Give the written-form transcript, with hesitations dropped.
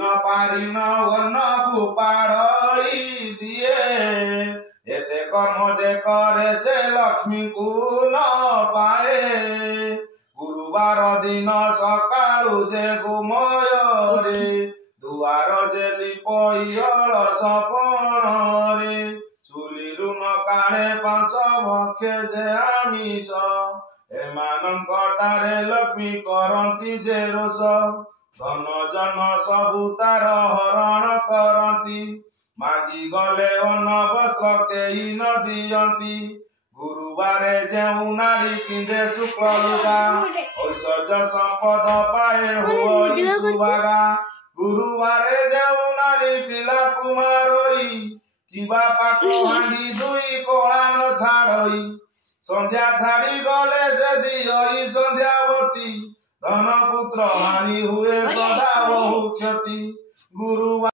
न पारिन वन पाड़ई दिए एते कर्म जे करे से लक्ष्मी को न पाए गुरुवार दिन सकाळु जे गुमय रे दुआर जे लिपइयल सपन रे चुलिरु न काढे पांच भक्षे जे आमिष एमानंकटारे लक्ष्मी करंती जे रोष धन जन सबु तार हरण करती मागी गले अन्न वस्त्र केही न दियंती गुरुवारे जेउ नारी पिंधे शुक्ल लुगा ऐश्वर्य संपद पाए होई सुभागा गुरुवारे जेउ नारी पिला कुमारोई किबा पाको हांडी दुई कोळा न छाड़ई संध्या छाड़ी गले से दियई संध्यावती धन पुत्र हानि हुए सदा बहु क्षति गुरुवार